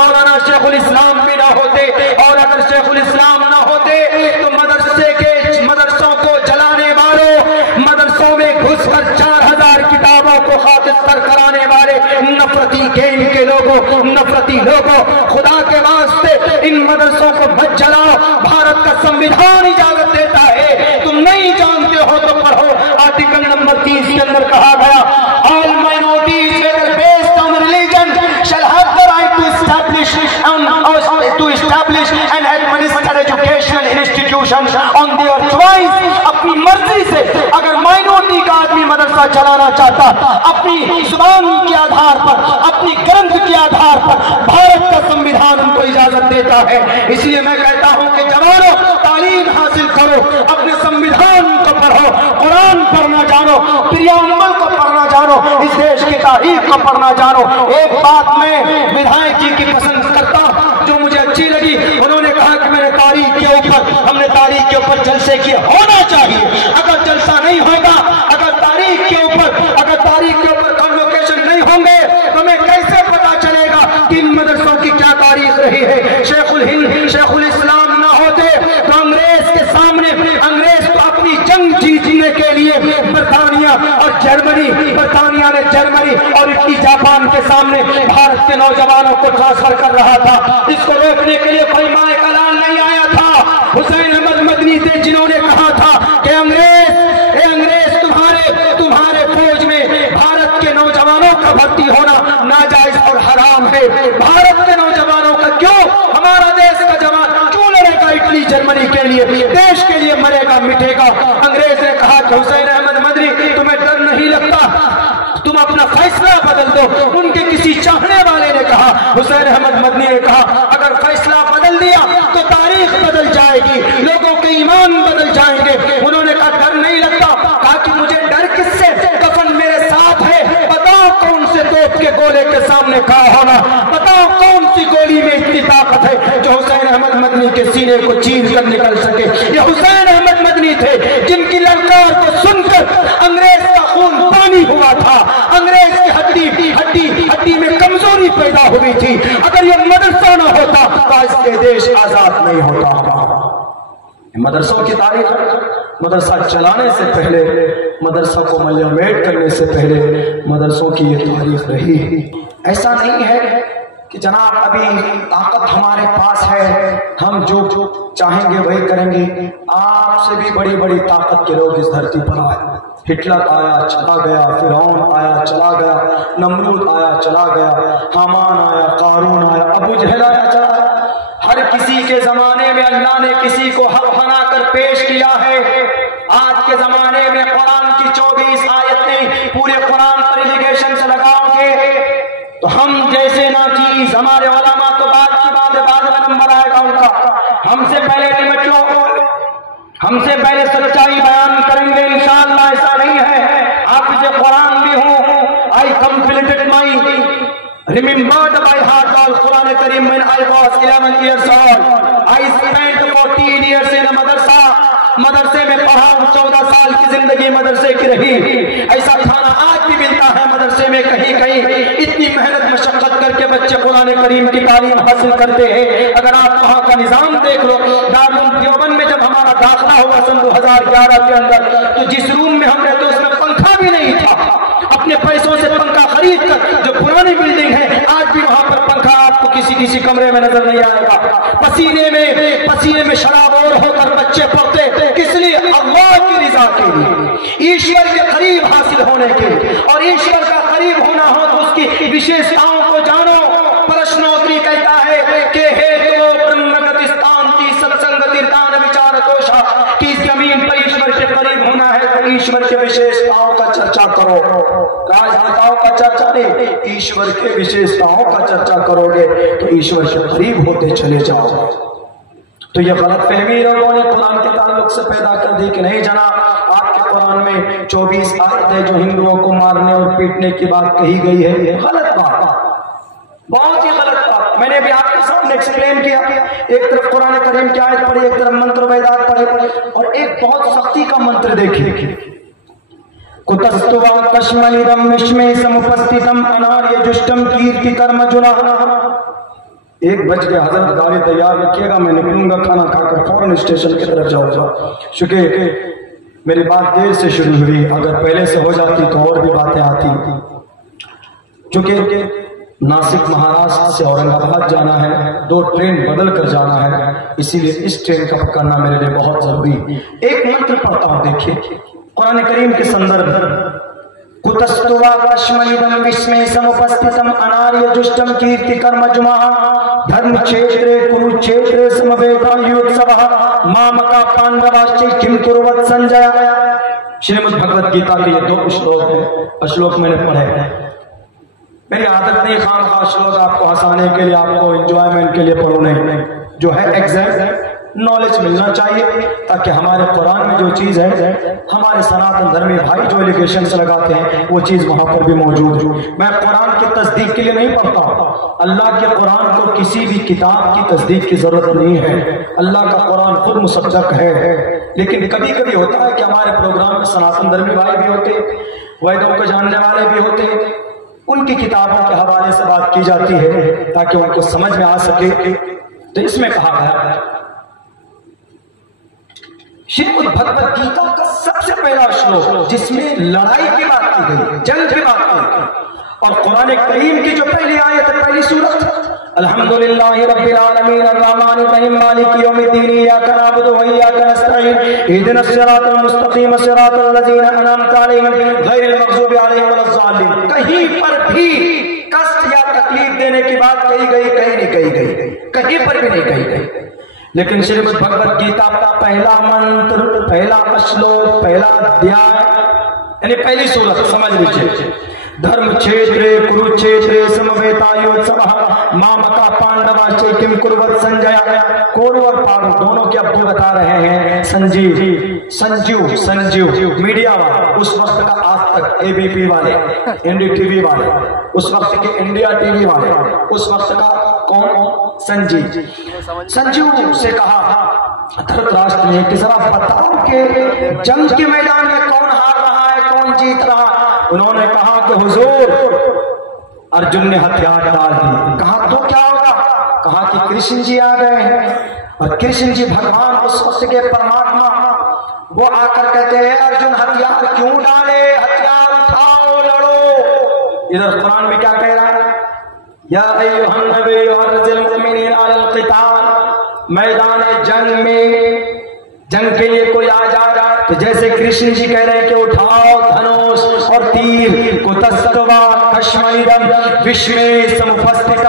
मौलाना शेखुल इस्लाम भी ना होते, और अगर शेखुल इस्लाम ना होते तो मदरसों को जलाने वालों, मदरसों में घुसकर 4000 किताबों को खातिर कराने वाले नफरती गेम के लोगों, नफरती लोगों, खुदा के वास्ते इन मदरसों को मत जलाओ। भारत का संविधान इजाजत देता है, तुम नहीं जानते हो तो पढ़ो। आर्टिकल नंबर 30 के अंदर कहा गया, all minorities whether based on religion shall have the right to establish and administer educational institution on their choice. अपनी मर्जी से अगर माइनॉरिटी का आदमी मदरसा चलाना चाहता, अपनी जुबान के आधार पर, अपनी ग्रंथ के आधार पर भारत का संविधान उनको इजाजत देता है। इसलिए मैं कहता हूं कि जवानों, तालीम हासिल करो, अपने संविधान को पढ़ो, कुरान पढ़ना जानो, प्रियम्बल को पढ़ना जानो, इस देश की तारीख को पढ़ना जानो। एक बात मैं विधायक जी की पसंद करता हूं जो मुझे अच्छी लगी, उन्होंने कहा कि मैंने तारीख के ऊपर, हमने तारीख के ऊपर जलसे किए, होना चाहिए। अगर जलसा नहीं होगा, अगर तारीख के ऊपर कन्वोकेशन नहीं होंगे तो हमें कैसे पता चलेगा कि इन मदरसों की क्या तारीख रही है। शेखुल हिंद, शेखुल इस्लाम ना होते तो अंग्रेज के सामने, अंग्रेज को अपनी जंग जीतने के लिए बरतानिया और जर्मनी, बरतानिया ने जर्मनी और इटली, जापान के सामने भारत के नौजवानों को ट्रांसफर कर रहा था। इसको रोकने के लिए कोई माए का लाल नहीं आया था। हुसैन अहमद मदनी थे जिन्होंने कहा था कि अंग्रेज तुम्हारे फौज में भारत के नौजवानों का भर्ती होना नाजायज और हराम है। भारत के नौजवानों का क्यों, हमारा देश का जवान क्यों लड़ेगा इटली जर्मनी के लिए, देश के लिए मरेगा मिटेगा। अंग्रेज ने कहा कि हुसैन अहमद मदनी तुम्हें डर नहीं लगता, तुम अपना फैसला बदल दो। उनके किसी चाहने वाले ने कहा, हुसैन अहमद मदनी ने कहा अगर फैसला बदल दिया तो तारीख बदल जाएगी, लोगों के ईमान बदल जाएंगे। उन्होंने कहा डर नहीं लगता, कहा कि मुझे डर किससे, कफन मेरे साथ है, बताओ कौन से तोप के गोले के सामने खड़ा होना, बताओ कौन सी गोली में इतनी ताकत है जो हुसैन अहमद मदनी के सीने को चीर कर निकल सके। ये हुसैन अहमद मदनी थे जिनकी ललकार को सुनकर अंग्रेज का खून पानी हुआ था, अंग्रेज की हड्डी में कमजोरी पैदा हुई थी। अगर ये मदरसा न होता तो आज के देश आजाद नहीं होता। मदरसों की तारीख, मदरसा चलाने से पहले, मदरसा को मल्यमेट करने से पहले मदरसों की ये तारीख रही। ऐसा नहीं है कि जनाब अभी ताकत हमारे पास है, हम जो चाहेंगे वही करेंगे। आपसे भी बड़ी बड़ी ताकत के लोग इस धरती पर आए। हिटलर आया चला गया, फिरौन आया चला गया, नमरूद आया चला गया, हामान आया, कारून आया, अबू जहल आया चला गया। हर किसी के जमाने में अल्लाह ने किसी को हक बनाकर पेश किया है। आज के जमाने में कुरान की 24 आयतें पूरे कुरान पर इलिगेशन से लगाओगे तो हम जैसे ना चीज, हमारे उलमा तो बात की बात है, बाद में नंबर आएगा उनका। हमसे पहले निमट लो, हमसे पहले सच्चाई बयान करेंगे इंशाअल्लाह। ऐसा नहीं है, आप जो कुरान भी हो, I completed my remembered by heart all Quran Kareem when I was 11 years old. I spent 14 years in a madrasa. मदरसे में पढ़ा, 14 साल की जिंदगी मदरसे की रही। ऐसा खाना आज भी मिलता है मदरसे में कहीं कहीं। इतनी मेहनत मशक्कत करके बच्चे कुरान करीम की तालीम हासिल करते हैं। अगर आप वहाँ का निजाम देख लो, दारुल देवबंद में जब हमारा दाखिला हुआ सन 2011 के अंदर, तो जिस रूम में हम रहते उसमें पंखा भी नहीं था। अपने पैसों से पंखा खरीद कर, जो पुरानी बिल्डिंग है, आज भी वहां पर पंखा आपको किसी कमरे में नजर नहीं आएगा। पसीने में शराब और होकर बच्चे पढ़ते, किस लिए? अल्लाह की रिजा के लिए, ईश्वर के करीब हासिल होने के लिए। और ईश्वर का करीब होना हो तो उसकी विशेषताओं को जानो। प्रश्नोत्तरी कहता है कि हेतु ब्रह्मगति स्थांति सत्संगति दान विचार दोषा, कि जमीन पर ईश्वर के करीब होना है तो ईश्वर के विशेषताओं का चर्चा करो। राजनेताओं का चर्चा नहीं, ईश्वर के विशेषताओं का चर्चा करोगे तो ईश्वर के करीब होते चले जाओ। तो ये गलत फहमी लोगों ने कुरान के ताल्लुक से पैदा कर दी कि नहीं जनाब, आपके कुरान में 24 आयत है जो हिंदुओं को मारने और पीटने की बात कही गई है। ये गलत बात, बहुत ही गलत बात। मैंने भी आपके सामने एक्सप्लेन किया। एक तरफ कुरान करीम की आयत पढ़ी, एक तरफ मंत्र वेदात पढ़े, और एक बहुत सख्ती का मंत्र देखिए, कुतस्तुवा कश्मलिदम विश्मे समुपस्थितम अनार्य जुष्टम कीर्ति कर्म जुना। 1 बज के हजरत गाड़ी तैयार रखिएगा, मैं निकलूंगा, खाना खाकर फौरन स्टेशन की तरफ जाऊंगा। चूंकि मेरी बात देर से शुरू हुई, अगर पहले से हो जाती तो और भी बातें आती। चूंकि नासिक महाराष्ट्र से औरंगाबाद जाना है, 2 ट्रेन बदल कर जाना है, इसीलिए इस ट्रेन का पकड़ना मेरे लिए बहुत जरूरी। एक मंत्र पढ़ता हूं, देखिए कुरान करीम के संदर्भ। कुतस्तुवा कश्मनिदम विस्मय समुपस्थितम अनार्य जुष्टम कीर्ति कर्म जुमा धर्म क्षेत्रे कुरुक्षेत्रे समवेता युत्सवः मामका पांडवाश्च किम कुर्वत संजय। श्रीमद् भगवत गीता के ये 2 श्लोक हैं। श्लोक मैंने पढ़े, मेरी आदत नहीं खामखा श्लोक आपको हंसाने के लिए, आपको एंजॉयमेंट के लिए पढ़ने, जो है एग्जैक्ट नॉलेज मिलना चाहिए, ताकि हमारे कुरान में जो चीज है, हमारे सनातन धर्मी भाई जो एलिगेशन लगाते हैं वो चीज वहां पर भी मौजूद हो। मैं कुरान की तस्दीक के लिए नहीं पढ़ता, अल्लाह के कुरान को किसी भी किताब की तस्दीक की जरूरत नहीं है। अल्लाह का कुरान खुद मुसद्दक है। लेकिन कभी कभी होता है कि हमारे प्रोग्राम में सनातन धर्मी भाई भी होते, वेदों को जानने वाले भी होते, उनकी किताबों के हवाले से बात की जाती है ताकि उनको समझ में आ सके। तो इसमें कहा गया श्रीमद् भगवत गीता का सबसे पहला श्लोक जिसमें लड़ाई की बात की गई, जंग की बात की गई, और कुरान करीम की जो पहली आयत है, पहली सूरत, अल्हम्दुलिल्लाहि रब्बिल आलमीन अर्रहमानिर रहीम मालिकि यौमिद्दीन इय्याका नअबुदु व इय्याका नस्तईन इहदिनस सिरातल मुस्तकीम सिरातल लज़ीना अनअमता अलैहिम गैरिल मग़ज़ूबि अलैहिम वलज़्ज़ालिमीन। कहीं पर भी कष्ट या तकलीफ देने की बात कही गई, कहीं नहीं कही गई, कहीं पर भी नहीं कही गई। लेकिन श्रीमद् भगवत गीता का पहला मंत्र, पहला श्लोक, पहला अध्याय, यानी पहली सूरत समझ लीजिए, धर्म क्षेत्रे कुरुक्षेत्रे समवेतायोत्सवः मामका पांडवाश्च किम कुर्वत संजय। कौरव और पांडव दोनों के अब्बू बता रहे हैं संजीव मीडिया वाले, उस वक्त का आज तक एबीपी वाले, एनडीटीवी वाले, उस वक्त के इंडिया टीवी वाले, उस वक्त का कौन, संजीव से कहा धृतराष्ट्र ने कि जरा बताओ कि जंग के मैदान में कौन हार रहा है, कौन जीत रहा। उन्होंने कहा कि हुजूर अर्जुन ने हथियार डाल दिए। कहा तो क्या होगा? कहा कि कृष्ण जी आ गए हैं, और कृष्ण जी भगवान उस वक्त के परमात्मा, वो आकर कहते हैं अर्जुन हथियार क्यों डाले, हथियार उठाओ, लड़ो। इधर कुरान में क्या कह रहा है, या अय्युहन नबी अर्जिल मुमिनीन अलल क़िताल, मैदान जंग में, जंग के लिए कोई आ जा रहा, तो जैसे कृष्ण जी कह रहे हैं कि उठाओ धनुष और तीर, कुतस्तवा कश्मनिदम विश्वे समुपस्थित